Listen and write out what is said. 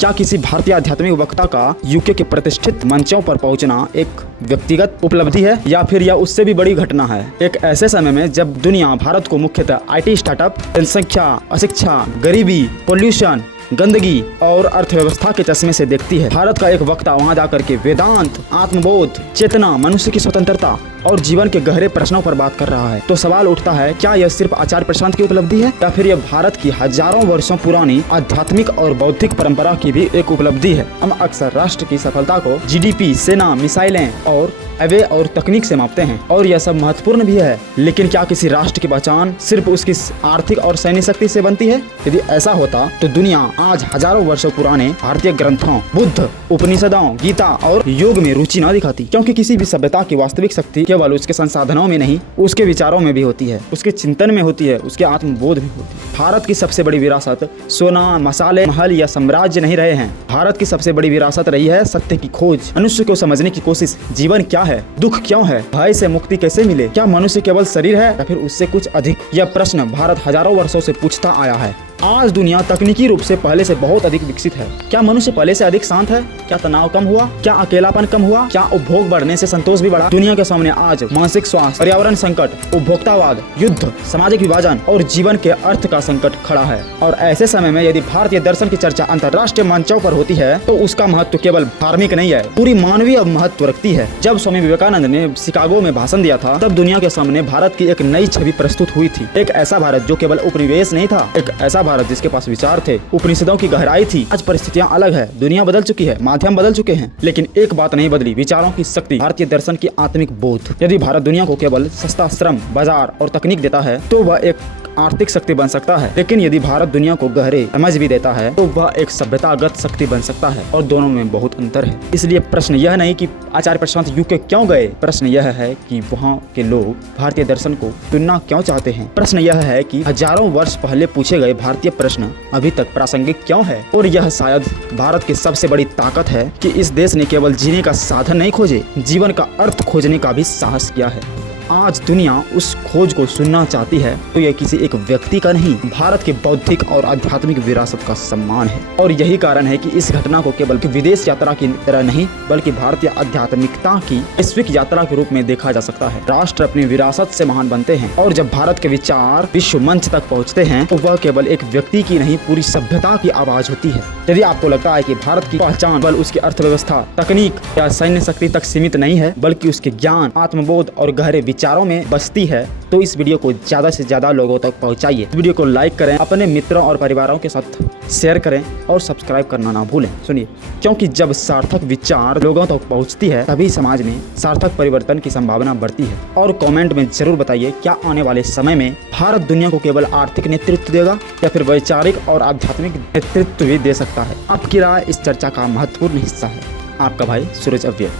क्या किसी भारतीय आध्यात्मिक वक्ता का यूके के प्रतिष्ठित मंचों पर पहुंचना एक व्यक्तिगत उपलब्धि है या फिर यह उससे भी बड़ी घटना है? एक ऐसे समय में जब दुनिया भारत को मुख्यतः आईटी स्टार्टअप, जनसंख्या, अशिक्षा, गरीबी, पोल्यूशन, गंदगी और अर्थव्यवस्था के चश्मे से देखती है, भारत का एक वक्ता वहां जाकर के वेदांत, आत्मबोध, चेतना, मनुष्य की स्वतंत्रता और जीवन के गहरे प्रश्नों पर बात कर रहा है, तो सवाल उठता है, क्या यह सिर्फ आचार्य प्रशांत की उपलब्धि है या फिर यह भारत की हजारों वर्षों पुरानी आध्यात्मिक और बौद्धिक परंपरा की भी एक उपलब्धि है? हम अक्सर राष्ट्र की सफलता को जीडीपी, सेना, मिसाइलें और अवय और तकनीक से मापते हैं और यह सब महत्वपूर्ण भी है, लेकिन क्या किसी राष्ट्र की पहचान सिर्फ उसकी आर्थिक और सैन्य शक्ति से बनती है? यदि ऐसा होता तो दुनिया आज हजारों वर्षों पुराने भारतीय ग्रंथों, बुद्ध, उपनिषदों, गीता और योग में रुचि न दिखाती, क्योंकि किसी भी सभ्यता की वास्तविक शक्ति केवल उसके संसाधनों में नहीं, उसके विचारों में भी होती है, उसके चिंतन में होती है, उसके आत्मबोध में होती है। भारत की सबसे बड़ी विरासत सोना, मसाले, महल या साम्राज्य नहीं रहे हैं। भारत की सबसे बड़ी विरासत रही है सत्य की खोज, मनुष्य को समझने की कोशिश, जीवन क्या है, दुख क्यों है, भय से मुक्ति कैसे मिले, क्या मनुष्य केवल शरीर है या फिर उससे कुछ अधिक? यह प्रश्न भारत हजारों वर्षों से पूछता आया है। आज दुनिया तकनीकी रूप से पहले से बहुत अधिक विकसित है। क्या मनुष्य पहले से अधिक शांत है? क्या तनाव कम हुआ? क्या अकेलापन कम हुआ? क्या उपभोग बढ़ने से संतोष भी बढ़ा? दुनिया के सामने आज मानसिक स्वास्थ्य, पर्यावरण संकट, उपभोक्तावाद, युद्ध, सामाजिक विभाजन और जीवन के अर्थ का संकट खड़ा है। और ऐसे समय में यदि भारतीय दर्शन की चर्चा अंतर्राष्ट्रीय मंचों पर होती है तो उसका महत्व केवल धार्मिक नहीं है, पूरी मानवीय महत्व रखती है। जब स्वामी विवेकानंद ने शिकागो में भाषण दिया था, तब दुनिया के सामने भारत की एक नई छवि प्रस्तुत हुई थी। एक ऐसा भारत जो केवल उपनिवेश नहीं था, एक ऐसा भारत जिसके पास विचार थे, उपनिषदों की गहराई थी। आज परिस्थितियां अलग है, दुनिया बदल चुकी है, माध्यम बदल चुके हैं, लेकिन एक बात नहीं बदली, विचारों की शक्ति, भारतीय दर्शन की आत्मिक बोध। यदि भारत दुनिया को केवल सस्ता श्रम, बाजार और तकनीक देता है तो वह एक आर्थिक शक्ति बन सकता है, लेकिन यदि भारत दुनिया को गहरे समझ भी देता है तो वह एक सभ्यतागत शक्ति बन सकता है, और दोनों में बहुत अंतर है। इसलिए प्रश्न यह नहीं कि आचार्य प्रशांत यूके क्यों गए, प्रश्न यह है कि वहाँ के लोग भारतीय दर्शन को चुनना क्यों चाहते हैं। प्रश्न यह है कि हजारों वर्ष पहले पूछे गए भारतीय प्रश्न अभी तक प्रासंगिक क्यों है। और यह शायद भारत की सबसे बड़ी ताकत है कि इस देश ने केवल जीने का साधन नहीं खोजे, जीवन का अर्थ खोजने का भी साहस किया है। आज दुनिया उस खोज को सुनना चाहती है तो यह किसी एक व्यक्ति का नहीं, भारत के बौद्धिक और आध्यात्मिक विरासत का सम्मान है। और यही कारण है कि इस घटना को केवल विदेश यात्रा की तरह नहीं, बल्कि भारतीय आध्यात्मिकता की वैश्विक यात्रा के रूप में देखा जा सकता है। राष्ट्र अपनी विरासत से महान बनते हैं, और जब भारत के विचार विश्व मंच तक पहुँचते हैं तो वह केवल एक व्यक्ति की नहीं, पूरी सभ्यता की आवाज होती है। यदि आपको लगता है कि भारत की पहचान बल उसकी अर्थव्यवस्था, तकनीक या सैन्य शक्ति तक सीमित नहीं है, बल्कि उसके ज्ञान, आत्मबोध और गहरे विचारों में बसती है, तो इस वीडियो को ज्यादा से ज्यादा लोगों तक पहुंचाइए। इस वीडियो को लाइक करें, अपने मित्रों और परिवारों के साथ शेयर करें और सब्सक्राइब करना ना भूलें। सुनिए, क्योंकि जब सार्थक विचार लोगों तक पहुंचती है तभी समाज में सार्थक परिवर्तन की संभावना बढ़ती है। और कमेंट में जरूर बताइए, क्या आने वाले समय में भारत दुनिया को केवल आर्थिक नेतृत्व देगा या फिर वैचारिक और आध्यात्मिक नेतृत्व भी दे सकता है? आपकी राय इस चर्चा का महत्वपूर्ण हिस्सा है। आपका भाई सूरज अव्यय।